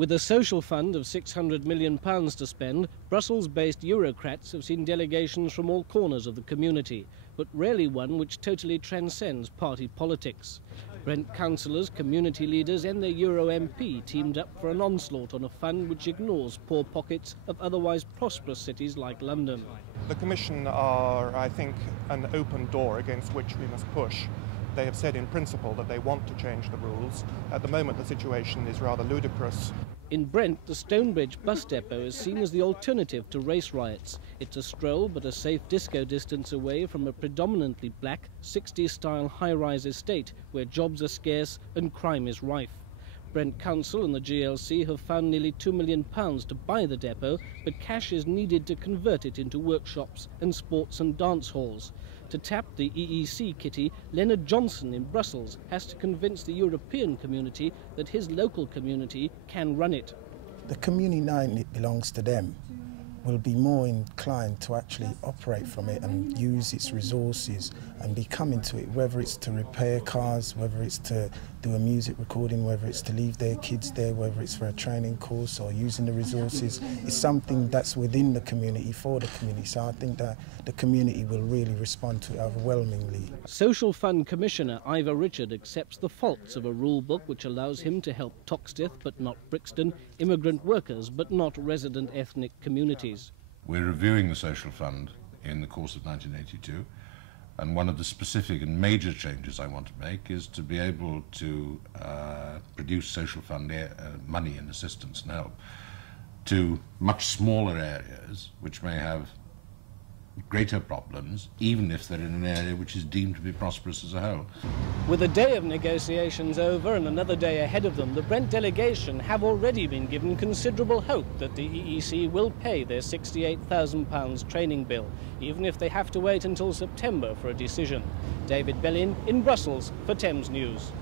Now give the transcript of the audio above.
With a social fund of £600 million to spend, Brussels-based Eurocrats have seen delegations from all corners of the community, but rarely one which totally transcends party politics. Brent councillors, community leaders and their Euro MP teamed up for an onslaught on a fund which ignores poor pockets of otherwise prosperous cities like London. The Commission are, I think, an open door against which we must push. They have said in principle that they want to change the rules. At the moment the situation is rather ludicrous. In Brent, the Stonebridge bus depot is seen as the alternative to race riots. It's a stroll but a safe disco distance away from a predominantly black 60s-style high-rise estate where jobs are scarce and crime is rife. Brent Council and the GLC have found nearly £2 million to buy the depot, but cash is needed to convert it into workshops and sports and dance halls. To tap the EEC kitty, Leonard Johnson in Brussels has to convince the European community that his local community can run it. The community, now it belongs to them, will be more inclined to actually operate from it and use its resources and be coming to it, whether it's to repair cars, whether it's to do a music recording, whether it's to leave their kids there, whether it's for a training course or using the resources. It's something that's within the community, for the community. So I think that the community will really respond to it overwhelmingly. Social Fund Commissioner Ivor Richard accepts the faults of a rule book which allows him to help Toxteth but not Brixton, immigrant workers but not resident ethnic communities. We're reviewing the Social Fund in the course of 1982, and one of the specific and major changes I want to make is to be able to produce Social Fund money and assistance and help to much smaller areas which may have greater problems, even if they're in an area which is deemed to be prosperous as a whole. With a day of negotiations over and another day ahead of them, the Brent delegation have already been given considerable hope that the EEC will pay their £68,000 training bill, even if they have to wait until September for a decision. David Bellin in Brussels for Thames News.